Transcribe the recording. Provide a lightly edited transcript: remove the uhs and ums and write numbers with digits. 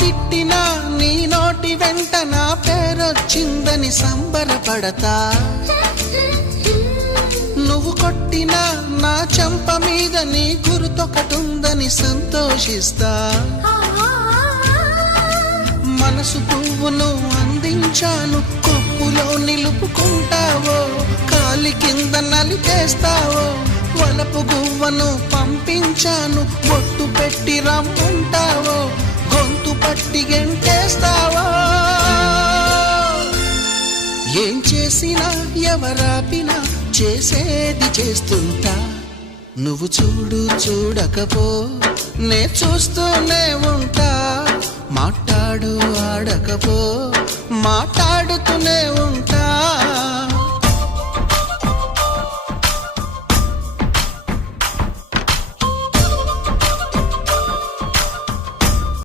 తిట్టినా నీ నోటి వెంట నా పేరొచ్చిందని సంబరపడతా. నువ్వు కొట్టినా నా చెంప మీద నీ గుర్తొకటుందని సంతోషిస్తా. మనసు పువ్వును అందించాను, కొప్పులో నిలుపుకుంటావో, కాలి కింద నలిపేస్తావో. వలపు గువ్వను పంపించాను, బొట్టు పెట్టి రమ్మంటావో, గొంతు పట్టి గెంటేస్తావో. ఏం చేసినా ఎవరాపినా చేసేది చేస్తుంటా. నువ్వు చూడు చూడకపో నే చూస్తూనే ఉంటా. మాట్లాడు ఆడకపో మాట్లాడుతూనే ఉంటా.